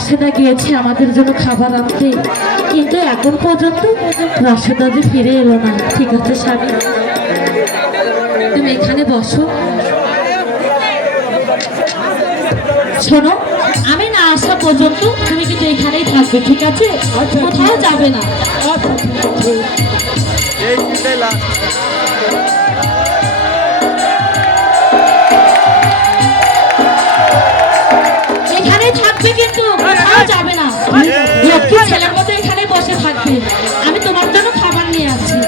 রাশেদা গিয়েছে আমাদের জন্য খাবার আনতে, কিন্তু এখন পর্যন্ত রাশেদা যে ফিরে এলো না। ঠিক আছে স্বামী, তুমি এখানে বসো। শোনো, আমি না আসা পর্যন্ত তুমি কিন্তু এখানেই থাকবে, ঠিক আছে? কোথাও যাবে না। এখানেই থাকবে, কিন্তু কোথাও যাবে না। লক্ষ্মী ছেলের মতো এখানেই বসে থাকবে। আমি তোমার জন্য খাবার নিয়ে আসছি।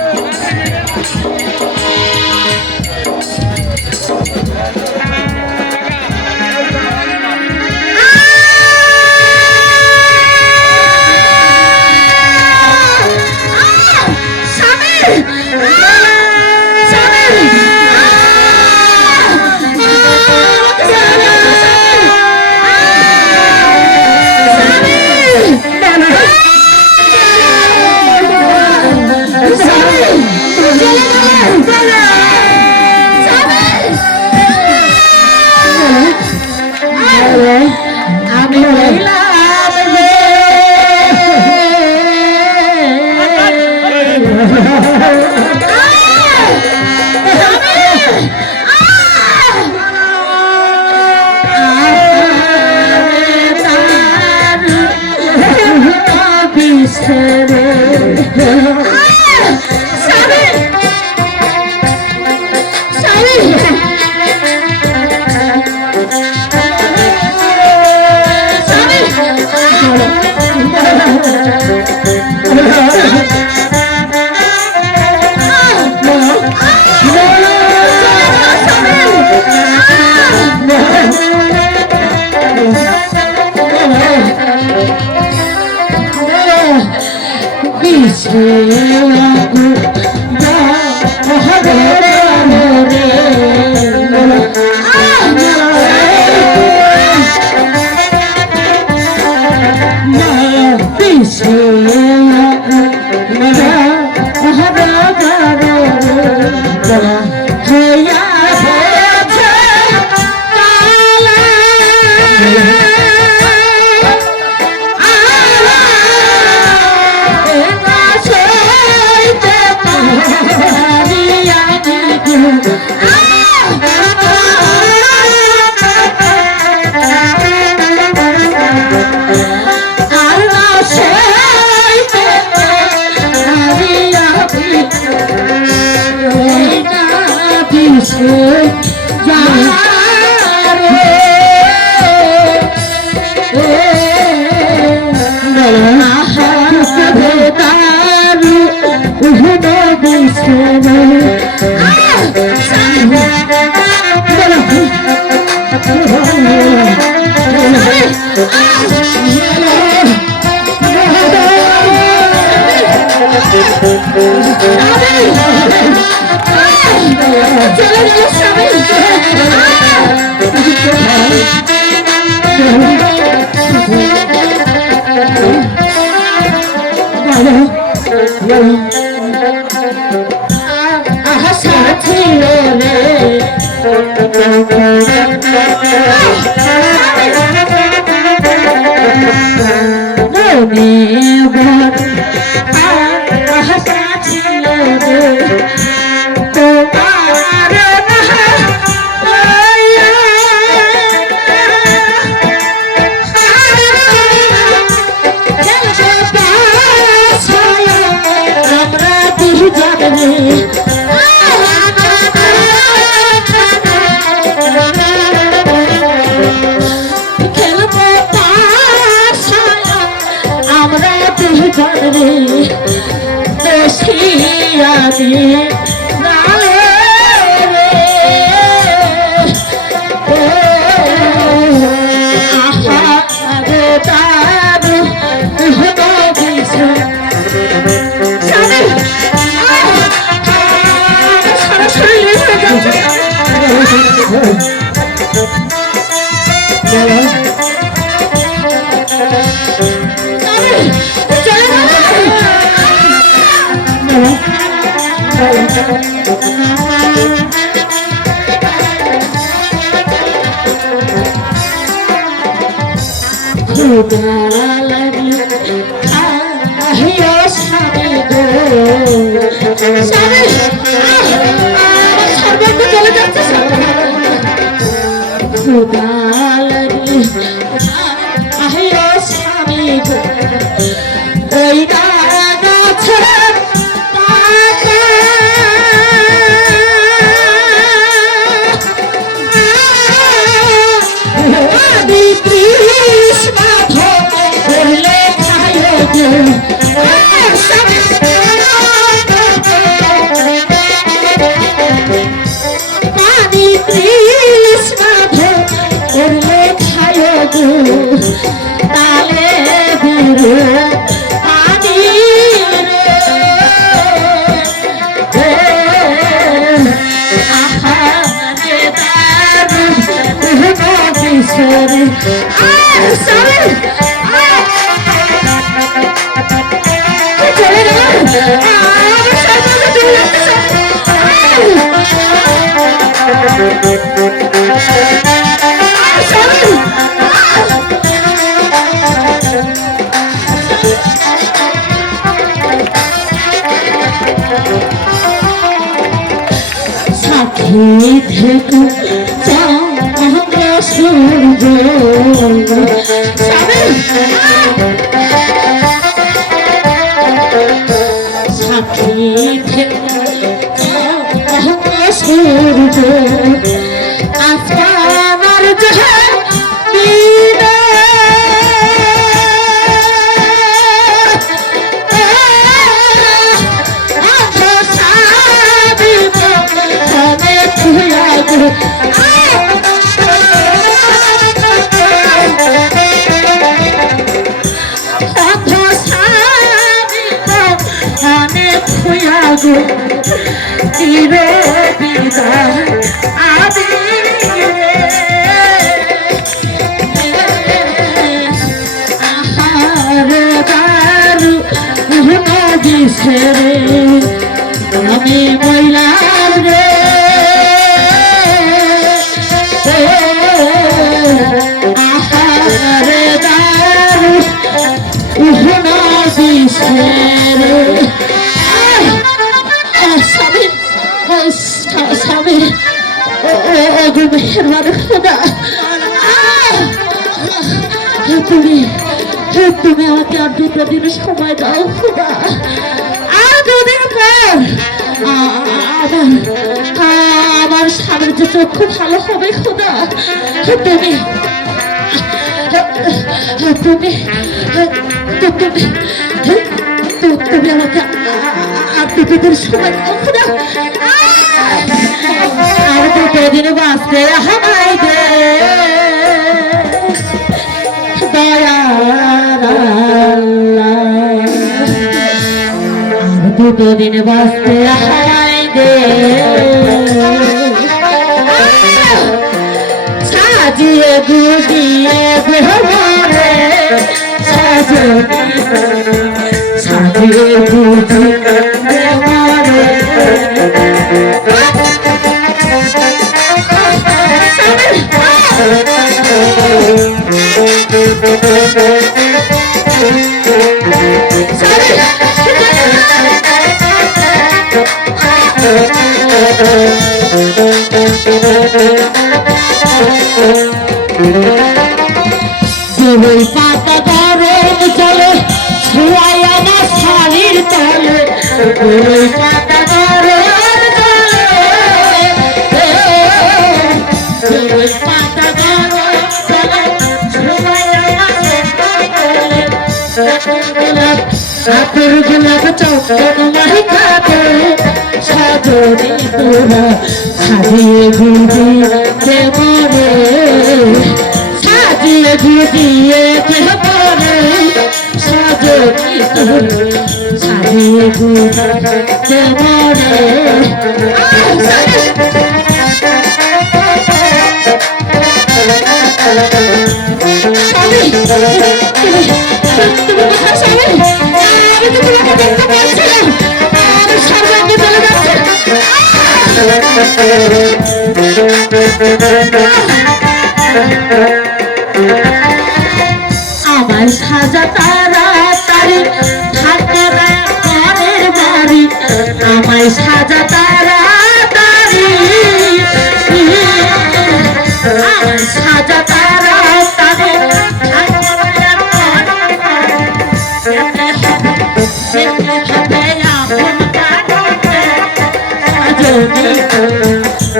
Buddha স্বামী আমার সর্বঙ্গ চলে যাচ্ছে খোদা লাগলে আহিও স্বামী গো ওই গাছের পাতা আদি কৃষ্ণ ধরলে খায় গো পানি কৃষ্ণ ধরলে খায় গো তালে বিরো পানি আহারে দারু কিশোরী চলে সাথী থেকে চাঁদ সূর্য সাথী থেকে চাঁদ সূর্য আসমানের জহর বিনা চির বিদায় আদি আহারে দারু দিশরে আমি মহিলার রে আহারে দারু দিশরে স্বামী মেহরবান খোদা তুমি আমাকে আর 2 দিন সময় দাও খোদা আর 2 দিন পর আমার স্বামীর যে চক্ষু ভালো হবে খোদা তুমি তুমি তুমি আমাকে আর 2 দিন সময় দাও খোদা আর 2 দিন বাঁচতে হামাই দে দয়ার আর 2 দিন বাঁচতে হামাই দে সাজিয়ে গুজিয়ে বেহরে সাজিয়ে গুজিয়ে বেহরে দুই পাতা গরম চলে ছুয়াই আমার শাড়ির তলে দুই পাতা গরম চলে দুই পাতা গরম চলে ছুয়াই আমার গোলাপ হাতের গোলাপ চৌকন মাইকাতে সাজনি তোরা সাজিয়ে গুজিয়ে দেবরে সাজিয়ে গুজিয়ে দেবরে সাজনি তোরা সাজিয়ে গুজিয়ে দেবরে আমার সাজা তাড়াতাড়ি থাকে না ঘরের বাড়ি আমায় সাজা তাড়াতাড়ি আমায় সাজা তাড়াতাড়ি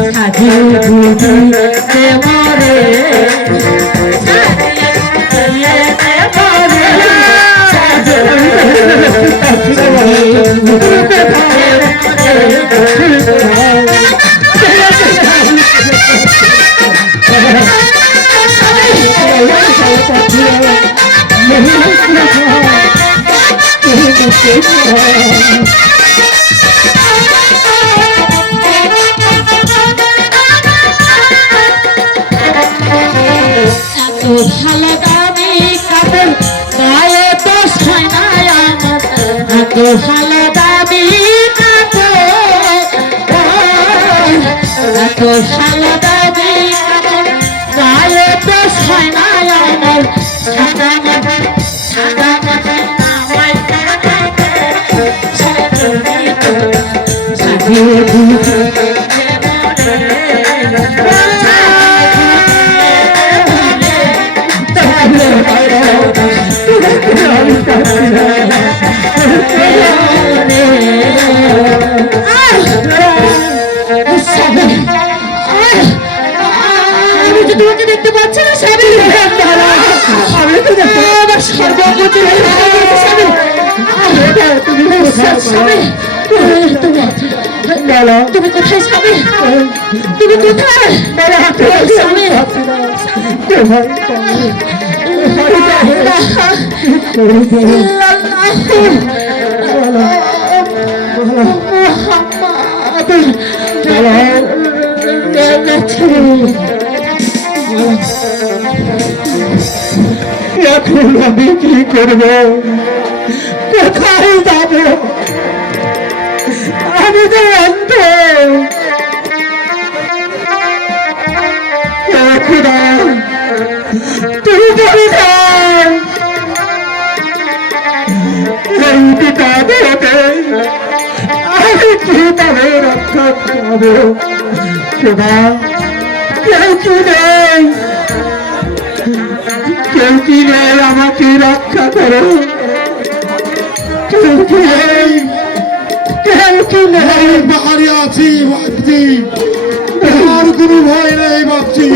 সাজিয়ে বুঝি দেবরে ভালো দামি কাপড় গায়ে তো সাইনায় আমার এত ভালো দামি কাপড় এত ভালো দামি কাপড় গায়ে তো সাইনায় আমার সাদা মাটি সাদা মাটি আমায় সাজিয়ে বুঝে তোমাকে দেখতে পাচ্ছি না স্বামী আমি তো আমার সর্বঙ্গ তুমি কোথায় স্বামী তুমি কোথায় স্বামী এখন আমি কি করব কোথায় যাব আমি তো অন্ধ তুমি বলে দাও আমি কিভাবে রক্ষা পাবো কেউ কি নেই কেউ কি নেই আমাকে রক্ষা করো কেউ কি নেই কেউ কি নেই বাড়ি আছি ভাবছি আর কোনো ভয় নেই ভাবছি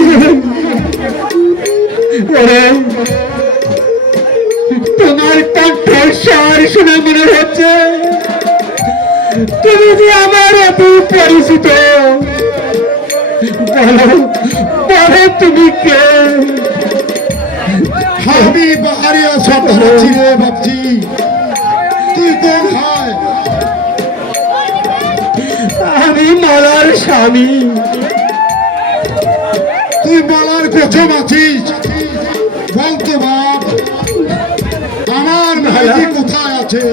তোমার কণ্ঠস্বর শুনে মনে হচ্ছে তুমি যে আমার অতি পরিচিত বলো বলো তুমি কে আমি বাড়ি আছি রে ভাবছি তুই কোন হয় আমি মালার স্বামী তুই বলার প্রথম আছিস বলতো বাপ আমার মেয়েটি কোথায় আছে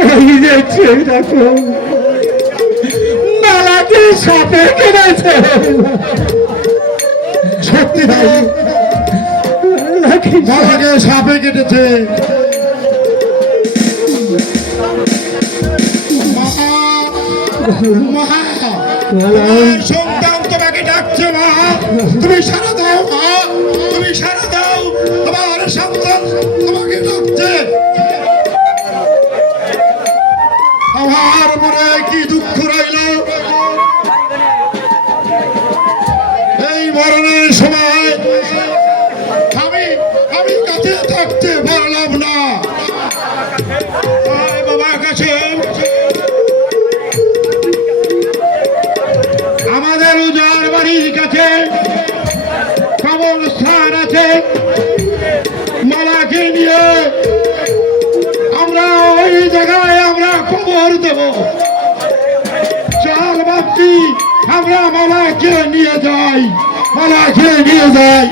ওই দেখছে দেখো মালাকে সাপে কেটেছে সত্যি ভাই মালাকে সাপে কেটেছে সন্তান তোমাকে ডাকছে মা তুমি সারা দাও মা তুমি সারা দাও আমার সন্তান তোমাকে ডাকছে আমার মনে কি দুঃখ রইল এই মরণের সময় আমি কাছে থাকতে পারলাম না বাবার কাছে আমাদের উজার বাড়ির কাছে কবরস্থান আছে মালাকে নিয়ে আমরা ওই জায়গায় আমরা কবর দেব চল ভাবছি আমরা মালাকে নিয়ে যাই মালাকে নিয়ে যাই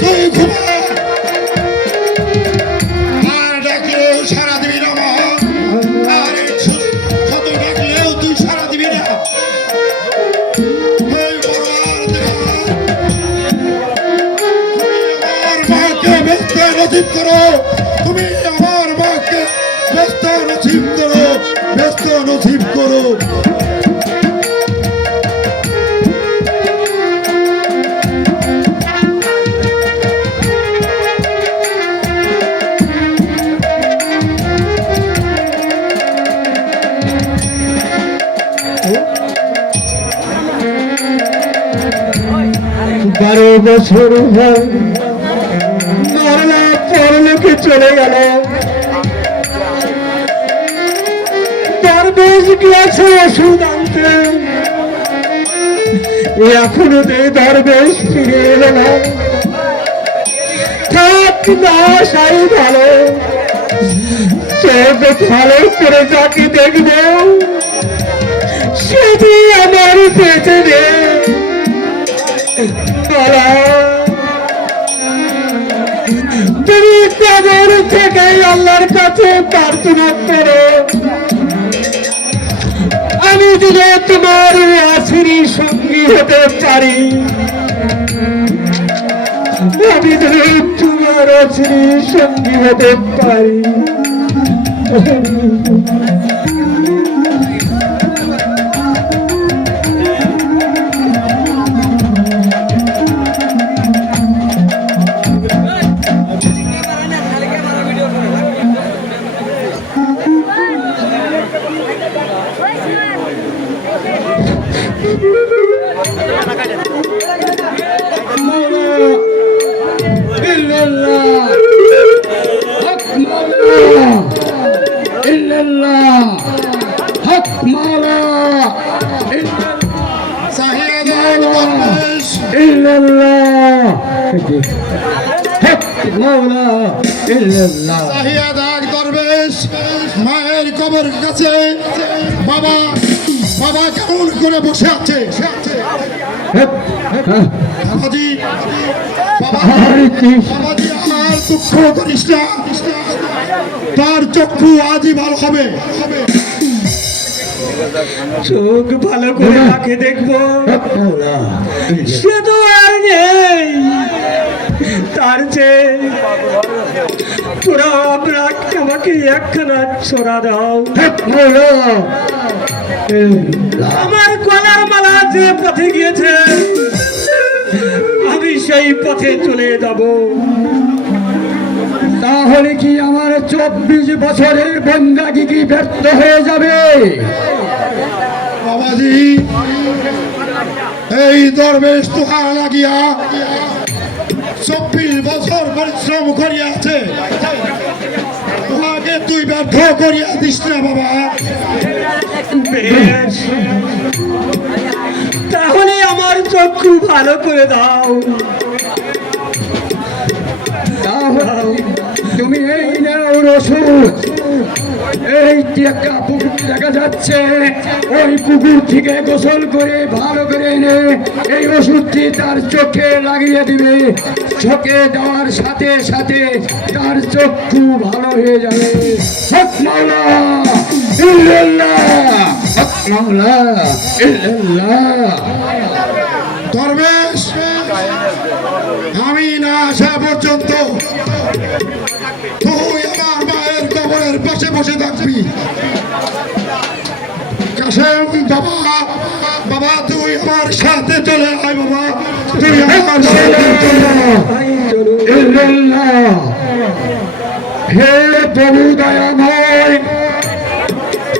তুই ঘুমা। আর ডাকলেও সারা দিবি না মা, আর শত ডাকলেও তুই সারা দিবি না। এই বড় আর দেনা। ব্যস্ত নসিব করো, তুমি আমার মাকে ব্যস্ত নসিব করো, ব্যস্ত নসিব করো। বারো বছর হয় পরলোকে চলে গেল। দরবেশ গিয়েছে ওষুধ আনতে, এখনো দরবেশ ফিরে এলো না। থাক না সাই ভালো, চোখ ভালো করে যাকে দেখবো সেটি আমার পেটে নেই। তুমি কবর থেকে আল্লাহর কাছে প্রার্থনা করো, আমি যদি তোমার আসিরি সঙ্গী হতে পারি, আমি যদি তোমার আসিরি সঙ্গী হতে পারি। মায়ের কবর কাছে বাবা বাবা কেমন করে বসে আছে। বাবাজি বাবাজি আর দুঃখ করিস না, তার চক্ষু আজই ভালো হবে। চোখ ভালো করে তাকে দেখবো, সে তো আর নেই। তার চেয়ে তোরা আমাকে একখানা ছড়া দাও। আমার গলার মালা যে পথে গিয়েছে আমি সেই পথে চলে যাব। তাহলে কি আমার 24 বছরের বন্দাগি কি ব্যর্থ হয়ে যাবে? বাবাজি এই দরবেশ তোহার লাগিয়া 24 বছর পরিশ্রম করিয়াছে, তোমাকে তুই ব্যর্থ করিয়া দিস না বাবা। তাহলে আমার চক্ষু ভালো করে দাও। তুমি এই নাও ওষুধ, এই একটা পুকুর দেখা যাচ্ছে, ওই পুকুর থেকে গোসল করে ভালো করে এনে এই ওষুধটি তার চোখে লাগিয়ে দিবে। চোখে দেওয়ার সাথে সাথে তার চক্ষু ভালো হয়ে যাবে। হক মাওলা ইল্লাল্লাহ, হক মাওলা ইল্লাল্লাহ। দরবেশ আমি না আসা পর্যন্ত তুই আমার মায়ের কবরের পাশে বসে থাকবি। কাশেম বাবা বাবা তুই আমার সাথে চলে আয় বাবা, তুই আমার সাথে চলে আয়। হে প্রভু দয়াময়,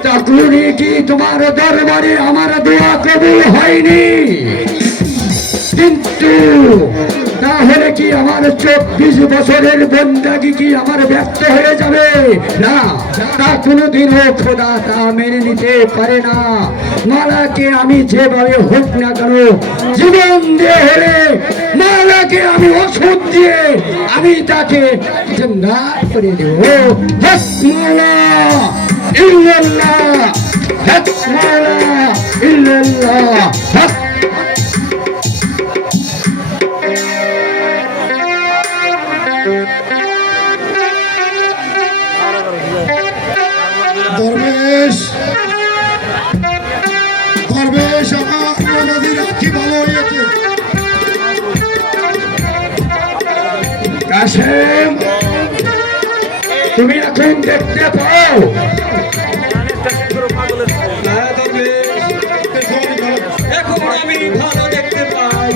চাকরি কি তোমার দরবারে আমার দোয়া কবুল হয়নি? কিন্তু তাহলে কি আমার 24 বছরের বন্দাগি কি আমার ব্যর্থ হয়ে যাবে? না, তা কোনোদিনও খোদা তা মেনে নিতে পারে না। মালাকে আমি যেভাবে হোক না কেন জীবন দিয়ে হলে মালাকে আমি ওষুধ দিয়ে আমি তাকে জান্নাত করে দেব। হক মাওলা ইল্লাল্লাহ, হক মাওলা ইল্লাল্লাহ, হক নদীর কি ভালো হয়েছে? কাশেম, তুমি এখন দেখতে পাও? এখন আমি ভালো দেখতে পাই।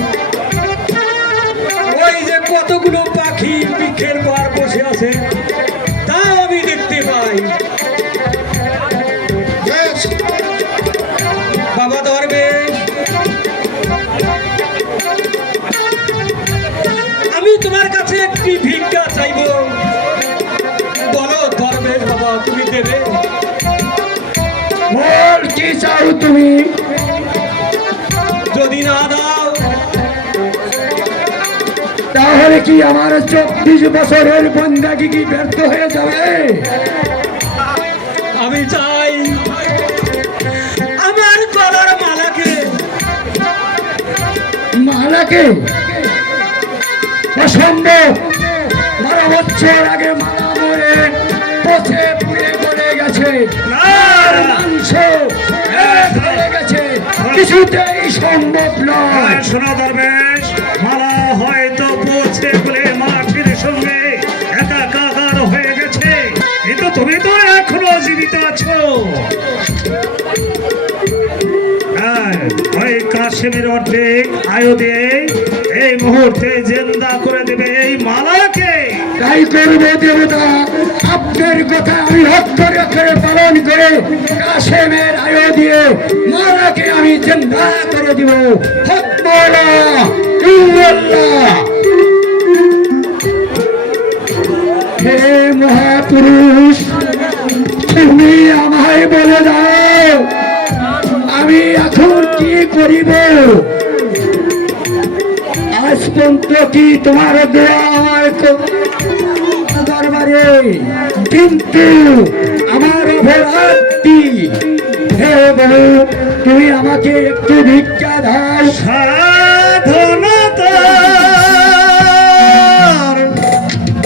ওই যে কতগুলো পাখি বৃক্ষের পর বসে আছে তা আমি দেখতে পাই। বেশ, বাবা দরবেশ, আমি তোমার কাছে একটি ভিক্ষা চাইব। বলো দরবেশ বাবা, তুমি দেবে? বল কি চাও তুমি? যদি না দাও তাহলে কি আমার 24 বছরের বন্দাগি কি ব্যর্থ হয়ে যাবে? আমি চাই আমার গলার মালাকে। মালাকে? অসম্ভব! 12 বছর আগে মালা মরে পচে পুড়ে গলে গেছে, আর মাংস হয়ে গেছে, কিছুতেই সম্ভব নয়। শোনা দরবেশ, মালা হয়তো পৌঁছে বলে মাটির সঙ্গে একাকার হয়ে গেছে, কিন্তু তুমি তো এখনো জীবিত আছো। হ্যাঁ, ওই কাশেমের অর্ধেক আয়ু দিয়ে এই মুহূর্তে জিন্দা করে দেবে এই মালাকে। তাই করবো দেবতা, আপনার কথা আমি অক্ষরে অক্ষরে পালন করে কাশেমের আয়ু দিয়ে মালাকে আমি জিন্দা করে দিব। হক মাওলা, ইল্লাল্লাহ। হে মহাপুরুষ, তুমি আমায় বলে দাও আমি এখন কি করিব? আজ পর্যন্ত কি তোমার দোয়া আমার দরবারে, কিন্তু আমার অপরাধ কি? হে বহু, তুমি আমাকে একটু ভিক্ষা দাও। সাধনতার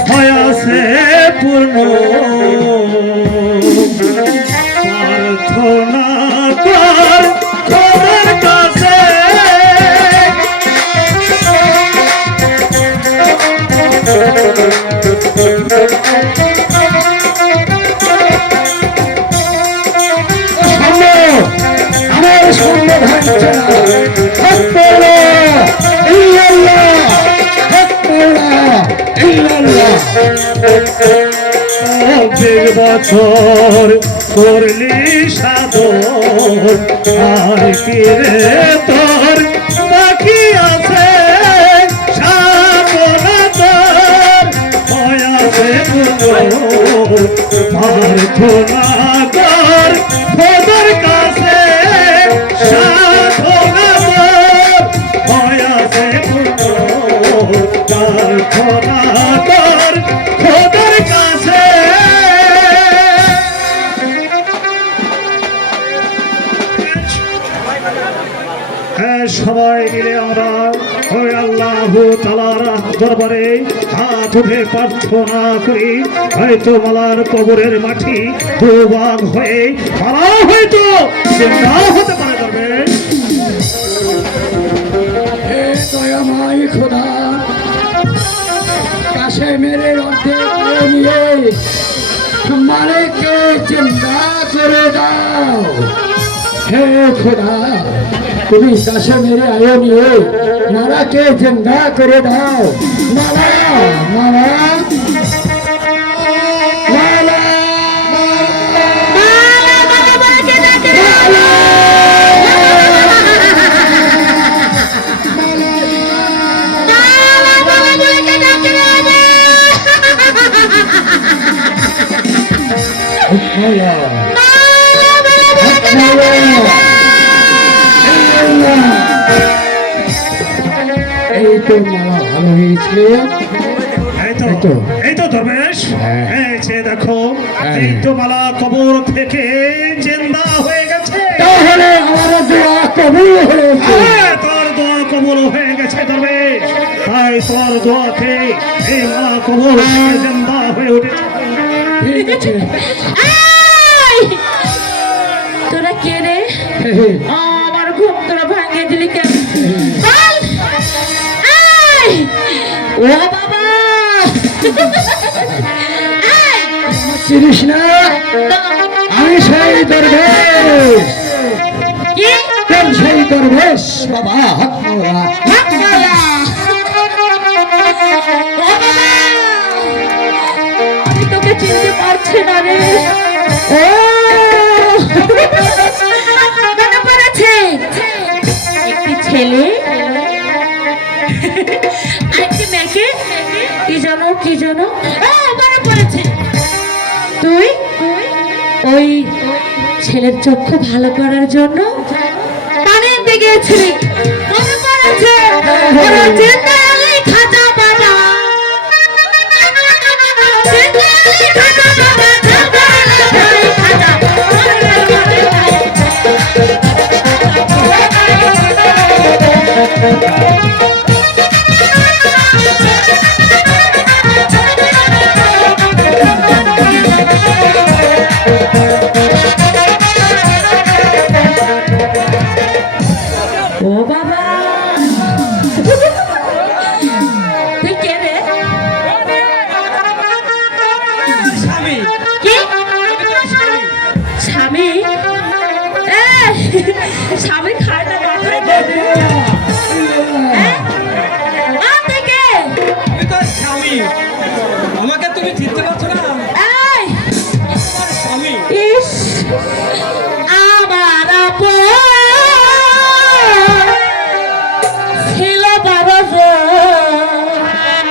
হয়াছে পূর্ণ, প্রার্থনা কর খোদার কাছে। আমার সম্ভব হচ্ছে না। হক মাওলা, ইল্লাল্লাহ, হক মাওলা, ইল্লাল্লাহ। 1 বছর করলি সাধন, আর কি রে তোর বাকি আছে? সাধনা তোর হয়াছে পূর্ণ, প্রার্থনা কর খোদার কাছে। সাধনা তোর হয়াছে পূর্ণ, প্রার্থনা কর খোদার কাছে। হ্যাঁ, সবাই মিলে আমরা ওই আল্লাহ তাআলার দরবারে হাত উঠে প্রার্থনা করি। হয়তো মালার কবরের মাটি দুভাগ হয়ে মালা হয়তো জিন্দা হতে পারে। দরবেশ, হে দয়াময় খোদা, কাশেমের অর্ধেক নিয়ে মালিককে জিন্দা করে দাও। হে খোদা, তুমি কাশেমের আয়ু নিয়ে মালাকে জিন্দা করে দাও। মালা, মালা, মালা, মালা, এই তো মালা ভালো হয়েছে। এই তো দরবেশ, হ্যাঁ। এই যে দেখো, হ্যাঁ। এই তো মালা কবর থেকে জিন্দা হয়ে গেছে। তাহলে আমার দোয়া কবুল হয়েছে। হ্যাঁ, তোর দোয়া কবুল হয়ে গেছে দরবেশ। তাই তোর দোয়াতে এই মালা কবর থেকে জিন্দা হয়ে উঠেছে। ঠিক আছে। এই! তোরা কে রে? হে হে। আমার ঘুম তোরা ভাঙে দিলি কেন? বল! এই! ও বাবা! এই! চিনিস না আমি সেই দরবেশ, কি? কোন সেই দরবেশ বাবা হক মাওলা। হক মাওলা! ও বাবা! আমি তোকে চিনতে পারছি না রে। ও! মনে পড়েছে। একটি ছেলে আরেকটি মেয়েকে কি জানো ও মনে পড়েছে। তুই ওই ছেলের চক্ষু ভালো করার জন্য পানি আনতে গিয়েছিলি, মনে পড়েছে? ওরা জিন্দালি খাজা বাবা, জিন্দালি খাজা বাবা, জিন্দালি খাজা ও বাবা, তুই কে রে? স্বামী, কি স্বামী। স্বামী? স্বামী খায় না মাথায় থেকে। আমি তো স্বামী, আমাকে তুমি চিনতে পারছো না? এই তোমার স্বামী। ইস আমার আপন ছিল 12 জন,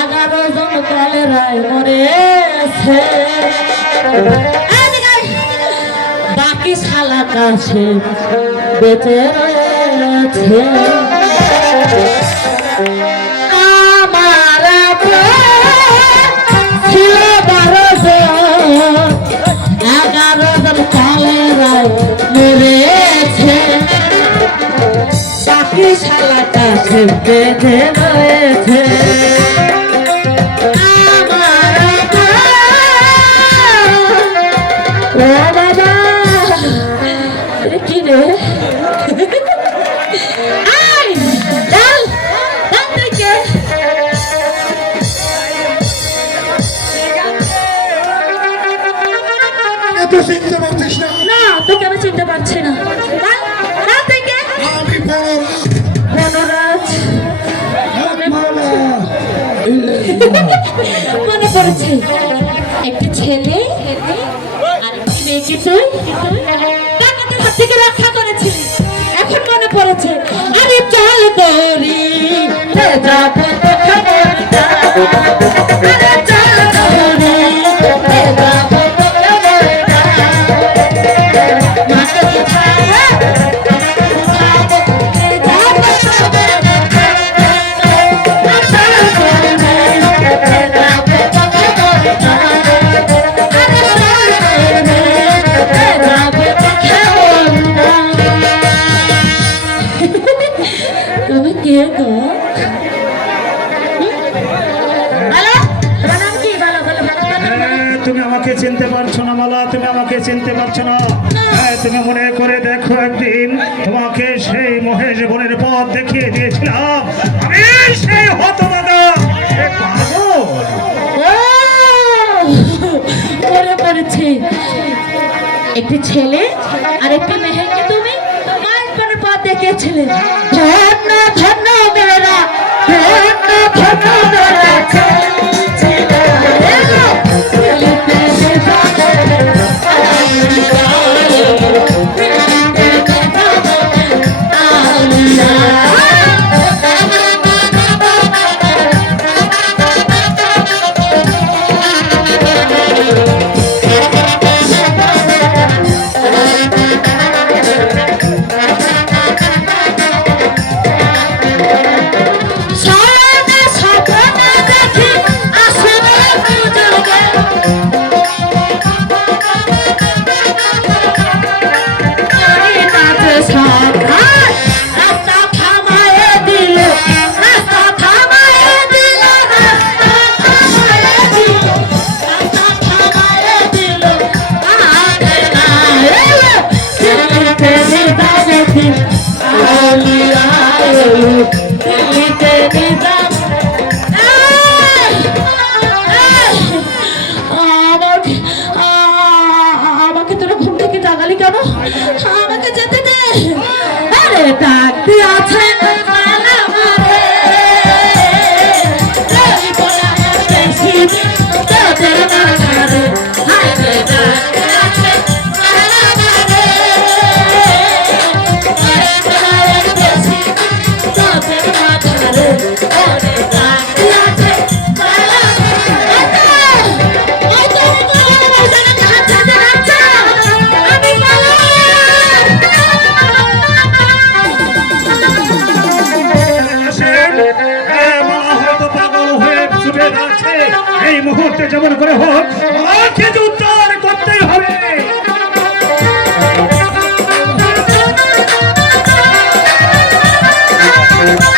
11 জন কালে রায় মরেছে, বাকি শালা কাছে বেঁচে রয়েছে। আমার আপন ছিল 12 জন, 11 জন কালে রায় মরেছে, বাকি শালা কাছে বেঁচে রয়েছে। আমার আপন, ও বাবা, এটা কি রে? আই চল কোন থেকে? এত চিনতে পারছিস না? না তোকে আমি চিনতে পারছি না। বল, কোন থেকে? আমি বনরাজ। হক মাওলা। মনে পড়েছে একটি ছেলে আর একটি মেয়েকে তুই ডাকাতের হাত থেকে রক্ষা করেছিলি, এখন মনে পড়েছে। আরে চল গরি রে যাব তো খবরটা, আরে চল গরি রে যাব তো খবরটা, মাকে ছাড়া ছাড়া রে যাব তুমি কে গো? বলো, তোমার নাম কি? বলো বলো বলো, তোমার নাম বলো। তুমি আমাকে চিনতে পারছো না মালা, তুমি আমাকে চিনতে পারছো না। তুমি মনে করে দেখো, একদিন তোমাকে সেই মহেশ বনের পথ দেখিয়ে দিয়েছিলাম। আমি সেই হতভাগা, সে পাগল। ও, মনে পড়েছে একটি ছেলে আর একটি মেয়েকে তুমি মাঝখানে পা দেখিয়েছিলে। ধন্য ধন্য মেয়েরা, ধন্য ধন্য মেয়েরা ছিল। আমার